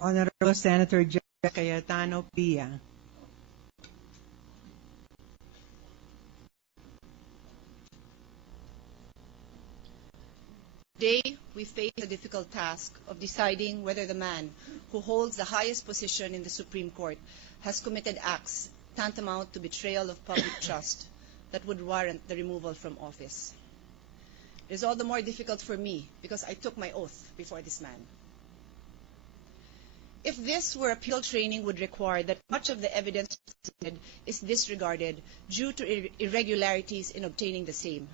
Honorable Senator Jack Cayetano Pia. Today, we face the difficult task of deciding whether the man who holds the highest position in the Supreme Court has committed acts tantamount to betrayal of public trust that would warrant the removal from office. It is all the more difficult for me because I took my oath before this man. If this were appeal training would require that much of the evidence presented is disregarded due to irregularities in obtaining the same.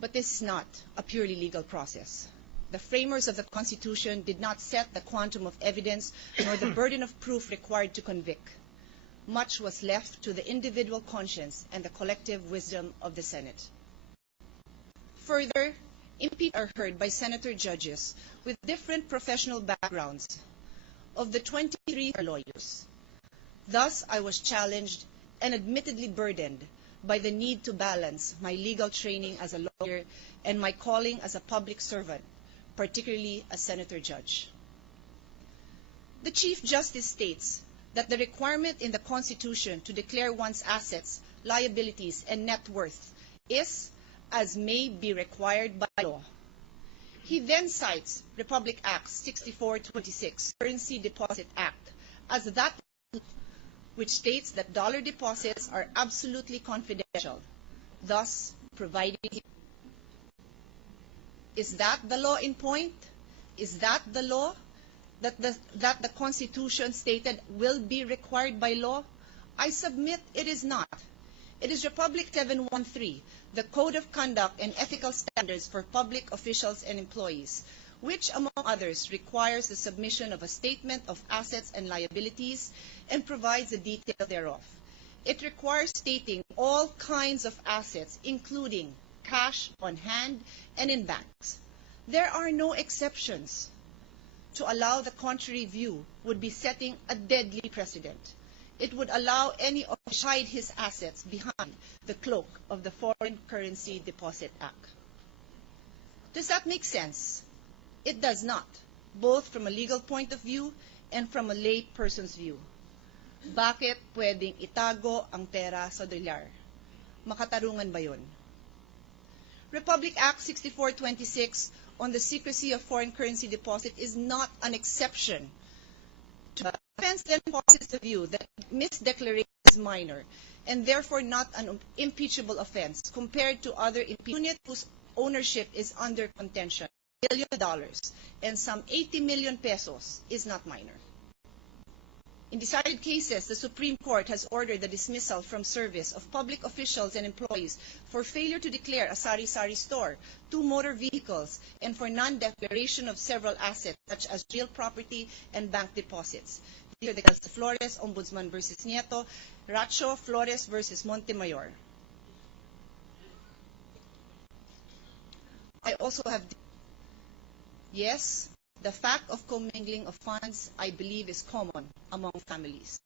But this is not a purely legal process. The framers of the Constitution did not set the quantum of evidence nor the burden of proof required to convict. Much was left to the individual conscience and the collective wisdom of the Senate. Further, impeachments are heard by senator judges with different professional backgrounds. Of the 23 lawyers. Thus, I was challenged and admittedly burdened by the need to balance my legal training as a lawyer and my calling as a public servant, particularly a senator judge. The Chief Justice states that the requirement in the Constitution to declare one's assets, liabilities, and net worth is as may be required by law. He then cites Republic Act 6426, Currency Deposit Act, as that which states that dollar deposits are absolutely confidential, thus providing. Is that the law in point? Is that the law that the Constitution stated will be required by law? I submit it is not. It is Republic 713, the Code of Conduct and Ethical Standards for Public Officials and Employees, which, among others, requires the submission of a statement of assets and liabilities and provides the detail thereof. It requires stating all kinds of assets, including cash on hand and in banks. There are no exceptions. To allow the contrary view would be setting a deadly precedent. It would allow any official to hide his assets behind the cloak of the Foreign Currency Deposit Act. Does that make sense? It does not, both from a legal point of view and from a lay person's view. Bakit pwedeng itago ang pera sa dolyar? Makatarungan ba yun? Republic Act 6426 on the secrecy of foreign currency deposit is not an exception to the offense then posits the view that misdeclaration is minor and therefore not an impeachable offense compared to other unit whose ownership is under contention, $1 billion, and some 80 million pesos is not minor. In decided cases, the Supreme Court has ordered the dismissal from service of public officials and employees for failure to declare a sari-sari store, 2 motor vehicles, and for non-declaration of several assets such as real property and bank deposits. These are the cases of Flores, Ombudsman versus Nieto, Racho, Flores versus Montemayor. I also have, yes, the fact of commingling of funds, I believe, is common among families.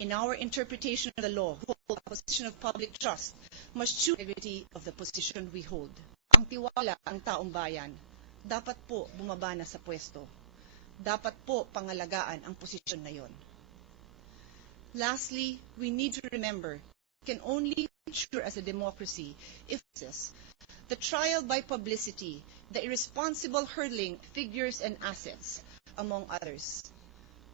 In our interpretation of the law, who hold a position of public trust must choose the integrity of the position we hold. Ang tiwala ang taong bayan, dapat po bumaba na sa pwesto. Dapat po pangalagaan ang posisyon na yon. Lastly, we need to remember we can only mature as a democracy if the trial by publicity, the irresponsible hurdling figures and assets, among others.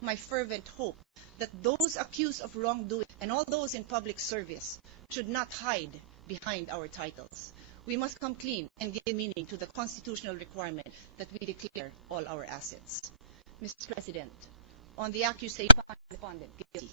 My fervent hope that those accused of wrongdoing and all those in public service should not hide behind our titles. We must come clean and give meaning to the constitutional requirement that we declare all our assets. Mr. President, on the accusation, respondent guilty.